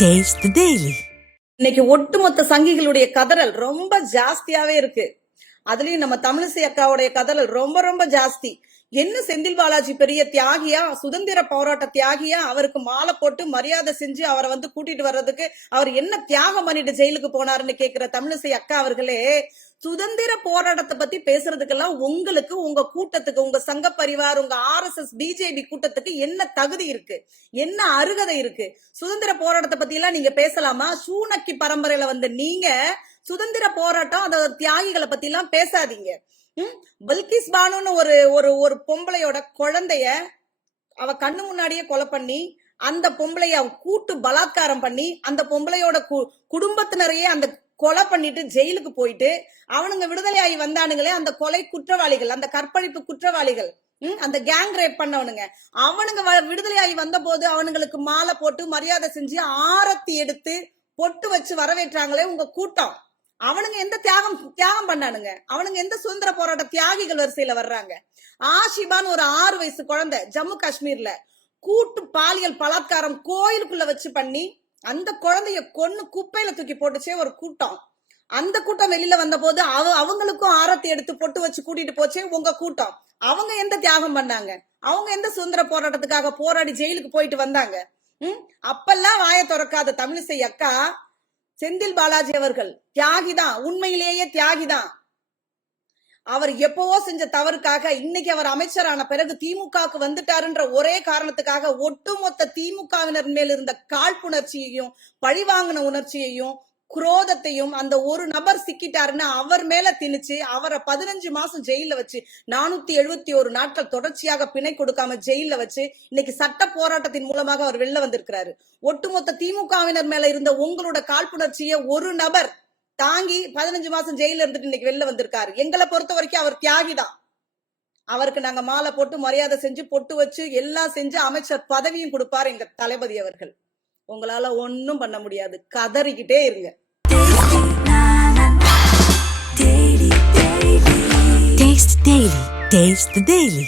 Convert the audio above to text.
Taste the Daily. இன்னைக்கு ஒட்டுமொத்த சங்கிகளுடைய கதறல் ரொம்ப ஜாஸ்தியாவே இருக்கு. அதுலயும் நம்ம தமிழிசை அக்காவுடைய கதறல் ரொம்ப ரொம்ப ஜாஸ்தி. என்ன செந்தில் பாலாஜி பெரிய தியாகியா, சுதந்திர போராட்ட தியாகியா, அவருக்கு மாலை போட்டு மரியாதை செஞ்சு அவரை கூட்டிட்டு வர்றதுக்கு அவர் என்ன தியாகம் பண்ணிட்டு ஜெயிலுக்கு போனாருன்னு கேக்குற தமிழிசை அக்கா அவர்களே, சுதந்திர போராட்டத்தை பத்தி பேசுறதுக்கெல்லாம் உங்களுக்கு, உங்க கூட்டத்துக்கு, உங்க சங்க பரிவார், உங்க RSS பிஜேபி கூட்டத்துக்கு என்ன தகுதி இருக்கு, என்ன அருகதை இருக்கு? சுதந்திர போராட்டத்தை பத்தி எல்லாம் நீங்க பேசலாமா? சூனக்கி பரம்பரையில நீங்க சுதந்திர போராட்டம் அந்த தியாகிகளை பத்தி எல்லாம் பேசாதீங்க. பல்கிஸ் பானுன்னு ஒரு பொம்பளையோட குழந்தைய அவ கண்ணு முன்னாடியே கொலை பண்ணி, அந்த பொம்பளைய கூட்டு பலாத்காரம் பண்ணி, அந்த பொம்பளையோட குடும்பத்தினரையே அந்த கொலை பண்ணிட்டு ஜெயிலுக்கு போயிட்டு அவனுங்க விடுதலையாகி வந்தானுங்களே, அந்த கொலை குற்றவாளிகள், அந்த கற்பழிப்பு குற்றவாளிகள், அந்த கேங் ரேப் பண்ணவனுங்க, அவனுங்க விடுதலையாகி வந்த போது அவனுங்களுக்கு மாலை போட்டு மரியாதை செஞ்சு ஆரத்தி எடுத்து பொட்டு வச்சு வரவேற்றாங்களே உங்க கூட்டம். அவனுங்க எந்த தியாகம் பண்ணானுங்க? அவனுங்க எந்த சுதந்திர போராட்ட தியாகிகள் வரிசையில வர்றாங்க? ஆஷிபான்னு ஒரு 6 வயசு குழந்தை ஜம்மு காஷ்மீர்ல கூட்டு பாலியல் பலாத்காரம் கோயிலுக்குள்ள வச்சு பண்ணி அந்த குழந்தைய கொன்னு குப்பையில தூக்கி போட்டுச்சே ஒரு கூட்டம். அந்த கூட்டம் வெளியில வந்த போது அவங்களுக்கும் ஆரத்தி எடுத்து பொட்டு வச்சு கூட்டிட்டு போச்சே உங்க கூட்டம். அவங்க எந்த தியாகம் பண்ணாங்க? அவங்க எந்த சுதந்திர போராட்டத்துக்காக போராடி ஜெயிலுக்கு போயிட்டு வந்தாங்க? அப்பெல்லாம் வாய திறக்காத தமிழிசை அக்கா, செந்தில் பாலாஜி அவர்கள் தியாகிதான், உண்மையிலேயே தியாகிதான். அவர் எப்பவோ செஞ்ச தவறுக்காக இன்னைக்கு அவர் அமைச்சரான பிறகு திமுகவுக்கு வந்துட்டாருன்ற ஒரே காரணத்துக்காக ஒட்டுமொத்த திமுகவினர் மேல் இருந்த காழ்ப்புணர்ச்சியையும், பழிவாங்கின உணர்ச்சியையும், குரோதத்தையும் அந்த ஒரு நபர் சிக்கிட்டாருன்னு அவர் மேல திணிச்சு அவரை 15 மாசம் ஜெயில வச்சு 471 நாட்கள் தொடர்ச்சியாக பிணை கொடுக்காம ஜெயில வச்சு இன்னைக்கு சட்ட போராட்டத்தின் மூலமாக அவர் வெளில வந்திருக்கிறாரு. ஒட்டுமொத்த திமுகவினர் மேல இருந்த உங்களோட காழ்ப்புணர்ச்சியை ஒரு நபர் தாங்கி 15 மாசம் ஜெயில இருந்துட்டு இன்னைக்கு வெளில வந்திருக்காரு. எங்களை பொறுத்த வரைக்கும் அவர் தியாகிதான். அவருக்கு நாங்க மாலை போட்டு மரியாதை செஞ்சு பொட்டு வச்சு எல்லாம் செஞ்சு அமைச்சர் பதவியும் கொடுப்பாரு எங்க தளபதி அவர்கள். உங்களால ஒன்னும் பண்ண முடியாது. கதறிக்கிட்டே இருங்க. Taste the Daily.